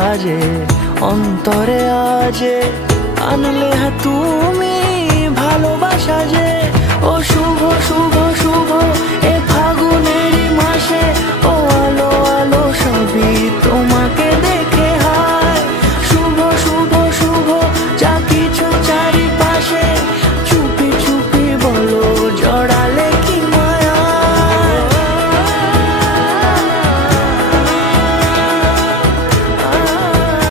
সাজে অন্তরে আজে আনলে তুমি ভালোবাসা যে ও শুভ শুভ